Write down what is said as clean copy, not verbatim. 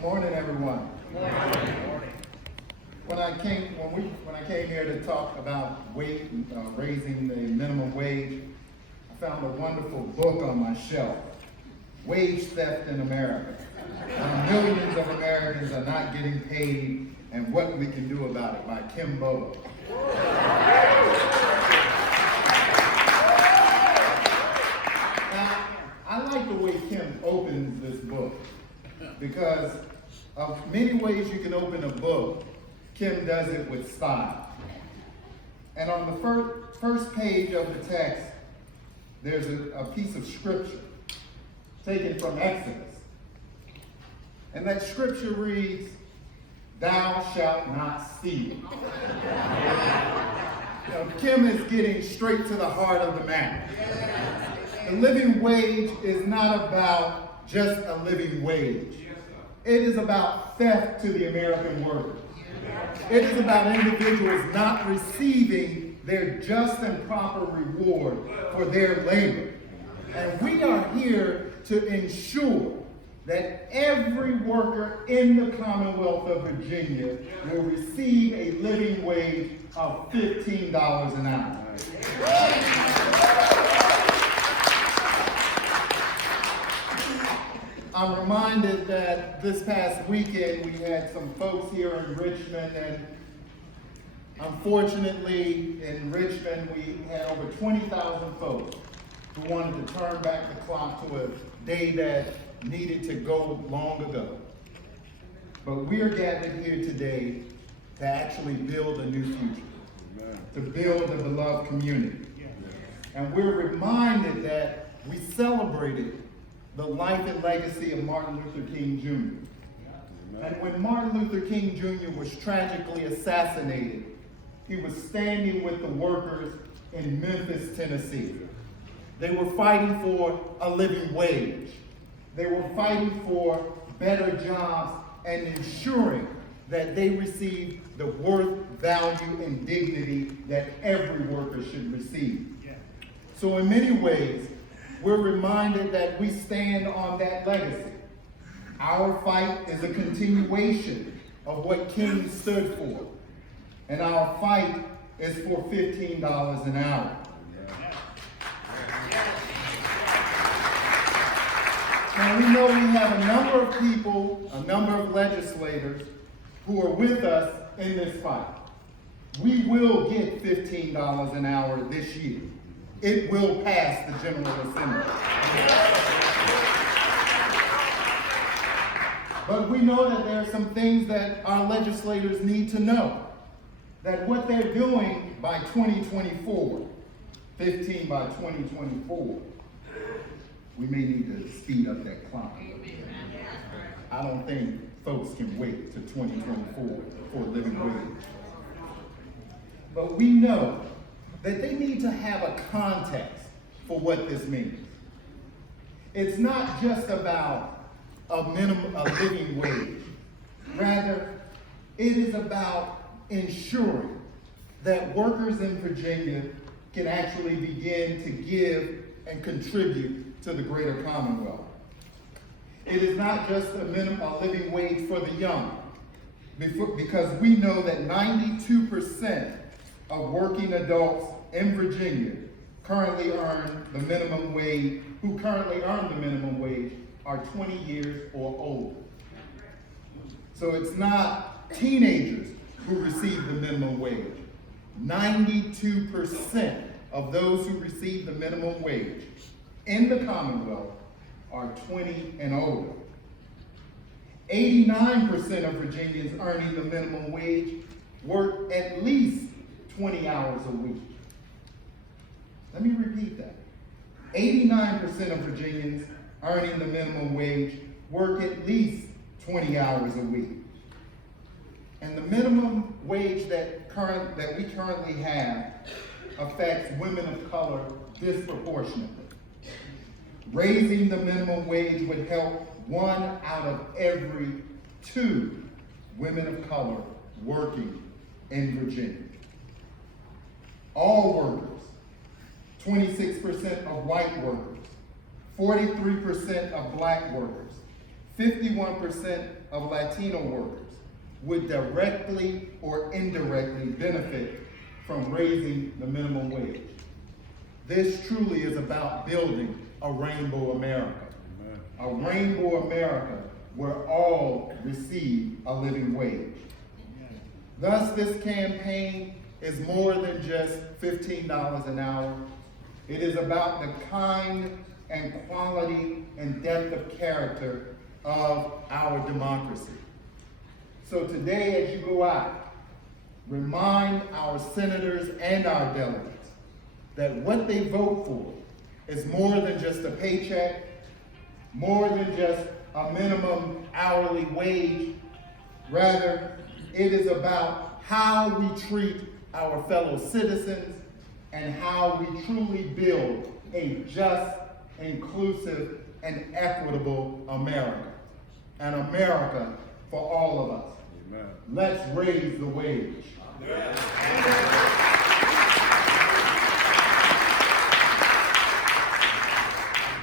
Good morning, everyone. Good morning. When I came here to talk about raising the minimum wage, I found a wonderful book on my shelf, Wage Theft in America. Millions of Americans are not getting paid and what we can do about it, by Kim Bobo. Now, I like the way Kim opens this book, because of many ways you can open a book, Kim does it with style. And on the first page of the text, there's a piece of scripture taken from Exodus. And that scripture reads, "Thou shalt not steal." Kim is getting straight to the heart of the matter. The living wage is not about just a living wage. It is about theft to the American worker. It is about individuals not receiving their just and proper reward for their labor. And we are here to ensure that every worker in the Commonwealth of Virginia will receive a living wage of $15 an hour. I'm reminded that this past weekend we had some folks here in Richmond, and unfortunately in Richmond we had over 20,000 folks who wanted to turn back the clock to a day that needed to go long ago. But we are gathered here today to actually build a new future, to build a beloved community. And we're reminded that we celebrated the life and legacy of Martin Luther King Jr. And when Martin Luther King Jr. was tragically assassinated, he was standing with the workers in Memphis, Tennessee. They were fighting for a living wage. They were fighting for better jobs and ensuring that they received the worth, value, and dignity that every worker should receive. So in many ways, we're reminded that we stand on that legacy. Our fight is a continuation of what King stood for. And our fight is for $15 an hour. Now we know we have a number of people, a number of legislators who are with us in this fight. We will get $15 an hour this year. It will pass the General Assembly. But we know that there are some things that our legislators need to know. That what they're doing by 2024, 15 by 2024, we may need to speed up that clock. I don't think folks can wait to 2024 for a living wage. But we know that they need to have a context for what this means. It's not just about a living wage. Rather, it is about ensuring that workers in Virginia can actually begin to give and contribute to the greater Commonwealth. It is not just a living wage for the young, because we know that 92% of working adults in Virginia currently earn the minimum wage, are 20 years or older. So it's not teenagers who receive the minimum wage. 92% of those who receive the minimum wage in the Commonwealth are 20 and older. 89% of Virginians earning the minimum wage work at least 20 hours a week. Let me repeat that. 89% of Virginians earning the minimum wage work at least 20 hours a week. And the minimum wage that we currently have affects women of color disproportionately. Raising the minimum wage would help 1 out of every 2 women of color working in Virginia. All workers, 26% of white workers, 43% of black workers, 51% of Latino workers would directly or indirectly benefit from raising the minimum wage. This truly is about building a rainbow America. A rainbow America where all receive a living wage. Thus, this campaign is more than just $15 an hour. It is about the kind and quality and depth of character of our democracy. So today, as you go out, remind our senators and our delegates that what they vote for is more than just a paycheck, more than just a minimum hourly wage. Rather, it is about how we treat our fellow citizens and how we truly build a just, inclusive, and equitable America. An America for all of us. Amen. Let's raise the wage. Amen.